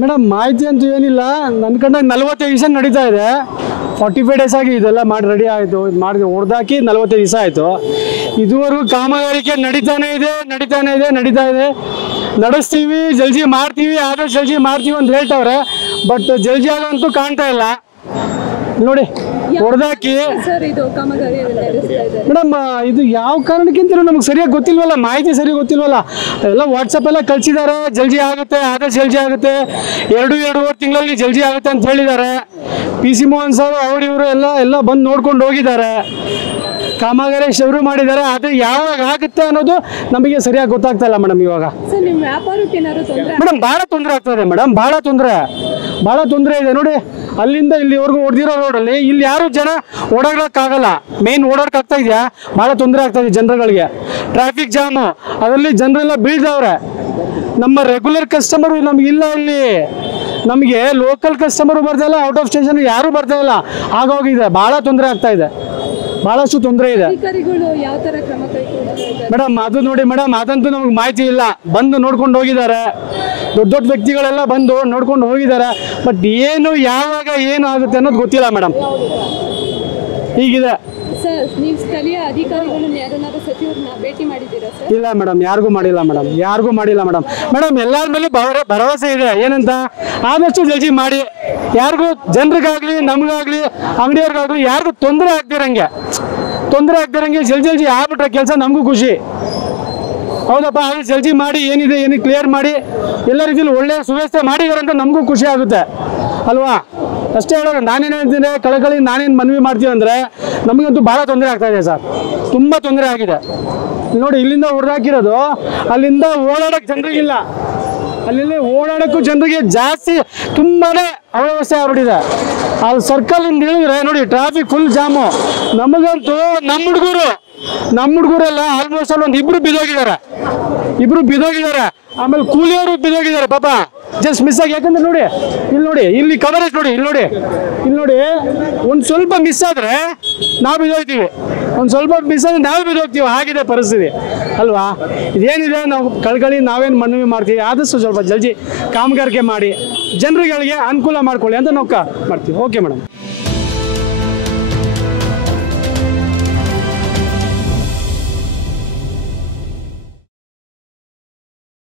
Madam ಮಾಹಿತಿ ಅಂತೂ ಏನಿಲ್ಲ, ನನ್ನ ಕಂಡಾಗ 45 ದಿವಸ ನಡೀತಾ ಇದೆ. 45 ಡೇಸ್ ಆಗಿ ಇದೆಲ್ಲ ಮಾಡಿ ರೆಡಿ ಆಯಿತು, ಇದು ಮಾಡಿ ಹೊಡೆದಾಕಿ 45 ದಿವಸ ಆಯಿತು. ಇದುವರೆಗೂ ಕಾಮಗಾರಿಕೆ ನಡೀತಾ ಇದೆ. ನಡೆಸ್ತೀವಿ, ಜಲ್ದಿ ಮಾಡ್ತೀವಿ, ಆದಷ್ಟು ಜಲ್ದಿ ಮಾಡ್ತೀವಿ ಅಂತ ಹೇಳ್ತವ್ರೆ. ಬಟ್ ಜಲ್ದಿ ಆಗಂತೂ ಕಾಣ್ತಾ ಇಲ್ಲ ನೋಡಿ. ಹೊಡೆದಾಕಿ ಮೇಡಮ್, ಇದು ಯಾವ ಕಾರಣಕ್ಕಿಂತ ನಮ್ಗೆ ಸರಿಯಾಗಿ ಗೊತ್ತಿಲ್ವಲ್ಲ, ಮಾಹಿತಿ ಸರಿಯಾಗಿ ಗೊತ್ತಿಲ್ವಲ್ಲ. ಎಲ್ಲ ವಾಟ್ಸಪ್ ಎಲ್ಲ ಕಳಿಸಿದ್ದಾರೆ, ಜಲ್ದಿ ಆಗುತ್ತೆ, ಆದಷ್ಟು ಜಲ್ದಿ ಆಗುತ್ತೆ, 2-2.5 ತಿಂಗಳಲ್ಲಿ ಜಲ್ದಿ ಆಗುತ್ತೆ ಅಂತ ಹೇಳಿದ್ದಾರೆ. PC ಮೋಹನ್ ಸರ್ ಅವರು ಇವರು ಎಲ್ಲ ಬಂದು ನೋಡ್ಕೊಂಡು ಹೋಗಿದ್ದಾರೆ. ಕಾಮಗಾರಿ ಶುರು ಮಾಡಿದ್ದಾರೆ, ಅದು ಯಾವಾಗ ಆಗುತ್ತೆ ಅನ್ನೋದು ನಮಗೆ ಸರಿಯಾಗಿ ಗೊತ್ತಾಗ್ತಾ ಇಲ್ಲ ಮೇಡಮ್. ಇವಾಗ ಮೇಡಮ್ ಭಾಳ ತೊಂದರೆ ಆಗ್ತದೆ ಮೇಡಮ್, ಭಾಳ ತೊಂದರೆ ಇದೆ ನೋಡಿ. ಅಲ್ಲಿಂದ ಇಲ್ಲಿವರೆಗೂ ಹೊಡೆದಿರೋ ರೋಡಲ್ಲಿ ಇಲ್ಲಿ ಯಾರು ಜನ ಓಡಾಡೋಕ್ಕಾಗಲ್ಲ. ಮೇನ್ ಓಡಾಡೋಕ್ಕಾಗ್ತಾ ಇದೆಯಾ? ಭಾಳ ತೊಂದರೆ ಆಗ್ತಾ ಇದೆ ಜನರುಗಳಿಗೆ. ಟ್ರಾಫಿಕ್ ಜಾಮು, ಅದರಲ್ಲಿ ಜನರೆಲ್ಲ ಬೀಳ್ದವ್ರೆ. ನಮ್ಮ ರೆಗ್ಯುಲರ್ ಕಸ್ಟಮರು ನಮಗಿಲ್ಲ ಇಲ್ಲಿ. ನಮಗೆ ಲೋಕಲ್ ಕಸ್ಟಮರು ಬರ್ತಾ ಇಲ್ಲ, ಔಟ್ ಆಫ್ ಸ್ಟೇಷನ್ ಯಾರೂ ಬರ್ತಾ ಇಲ್ಲ. ಆಗೋಗಿದೆ, ಭಾಳ ತೊಂದರೆ ಆಗ್ತಾ ಇದೆ, ಭಾಳಷ್ಟು ತೊಂದರೆ ಇದೆ ಮೇಡಮ್. ಅದು ನೋಡಿ ಮೇಡಮ್, ಅದಂತೂ ನಮಗೆ ಮಾಹಿತಿ ಇಲ್ಲ. ಬಂದು ನೋಡ್ಕೊಂಡು ಹೋಗಿದ್ದಾರೆ, ದೊಡ್ಡ ವ್ಯಕ್ತಿಗಳೆಲ್ಲ ಬಂದು ನೋಡ್ಕೊಂಡು ಹೋಗಿದ್ದಾರೆ. ಬಟ್ ಏನು ಯಾವಾಗ ಏನು ಆಗುತ್ತೆ ಅನ್ನೋದು ಗೊತ್ತಿಲ್ಲ ಮೇಡಮ್. ಹೀಗಿದೆ. ಇಲ್ಲ ಮೇಡಮ್, ಯಾರಿಗೂ ಮಾಡಿಲ್ಲ ಮೇಡಮ್. ಮೇಡಮ್ ಎಲ್ಲರ ಮೇಲೆ ಭರವಸೆ ಇದೆ. ಏನಂತ ಆದಷ್ಟು ಜಲ್ದಿ ಮಾಡಿ, ಯಾರಿಗೂ ಜನರಿಗಾಗ್ಲಿ ನಮಗಾಗ್ಲಿ ಅಂಗಡಿಯವ್ರಿಗಾಗ್ಲಿ ಯಾರಿಗೂ ತೊಂದರೆ ಆಗ್ದಿರಂಗೆ ಜಲ್ದಿ ಆಗ್ಬಿಟ್ರೆ ಕೆಲಸ ನಮಗೂ ಖುಷಿ. ಹೌದಪ್ಪ, ಅದು ಜಲ್ದಿ ಮಾಡಿ, ಏನಿದೆ ಕ್ಲಿಯರ್ ಮಾಡಿ, ಎಲ್ಲ ರೀತಿಯಲ್ಲಿ ಒಳ್ಳೆಯ ಸುವ್ಯವಸ್ಥೆ ಮಾಡಿದಾರೆ ಅಂತ ನಮಗೂ ಖುಷಿ ಆಗುತ್ತೆ ಅಲ್ವಾ? ಅಷ್ಟೇ ಹೇಳೋದು. ನಾನೇನು ಹೇಳ್ತೀನಿ, ಕಳಕಳಿ ನಾನೇನು ಮನವಿ ಮಾಡ್ತೀವಿ ಅಂದರೆ, ನಮಗಂತೂ ಭಾಳ ತೊಂದರೆ ಆಗ್ತಾ ಇದೆ ಸರ್, ತುಂಬ ತೊಂದರೆ ಆಗಿದೆ. ನೋಡಿ, ಇಲ್ಲಿಂದ ಹೊಡೆದಾಕಿರೋದು, ಅಲ್ಲಿಂದ ಓಡಾಡೋಕ್ಕೆ ಜನರಿಗಿಲ್ಲ. ಅಲ್ಲಿ ಓಡಾಡೋಕ್ಕೂ ಜನರಿಗೆ ಜಾಸ್ತಿ ತುಂಬಾ ಅವ್ಯವಸ್ಥೆ ಆಗ್ಬಿಟ್ಟಿದೆ. ಅಲ್ಲಿ ಸರ್ಕಲಿಂದ ಹೇಳಿದ್ರೆ ನೋಡಿ, ಟ್ರಾಫಿಕ್ ಫುಲ್ ಜಾಮು. ನಮಗಂತೂ ನಮ್ಮ ಹುಡುಗರೆಲ್ಲ ಆಲ್ಮೋಸ್ಟ್ ಒಂದು ಇಬ್ರು ಬಿದ್ದೋಗಿದ್ದಾರೆ. ಆಮೇಲೆ ಕೂಲಿಯವರು ಬಿದ್ದೋಗಿದ್ದಾರೆ ಪಾಪ, ಜಸ್ಟ್ ಮಿಸ್ ಆಗಿ. ಯಾಕಂದ್ರೆ ನೋಡಿ, ಇಲ್ಲಿ ಕವರೇಜ್ ನೋಡಿ, ಇಲ್ಲಿ ನೋಡಿ ಒಂದು ಸ್ವಲ್ಪ ಮಿಸ್ ಆದರೆ ನಾವು ಬಿದ್ದೋಗ್ತೀವಿ, ನಾವು ಬಿದ್ದೋಗ್ತೀವಿ. ಆಗಿದೆ ಪರಿಸ್ಥಿತಿ ಅಲ್ವಾ? ಇದೇನಿದೆ, ನಾವು ಕಳ್ಕಳಿ ನಾವೇನು ಮನವಿ ಮಾಡ್ತೀವಿ, ಆದಷ್ಟು ಸ್ವಲ್ಪ ಜಲ್ದಿ ಕಾಮಗಾರಿಕೆ ಮಾಡಿ ಜನರುಗಳಿಗೆ ಅನುಕೂಲ ಮಾಡ್ಕೊಳ್ಳಿ ಅಂತ ನಾವು ಮಾಡ್ತೀವಿ. Okay madam.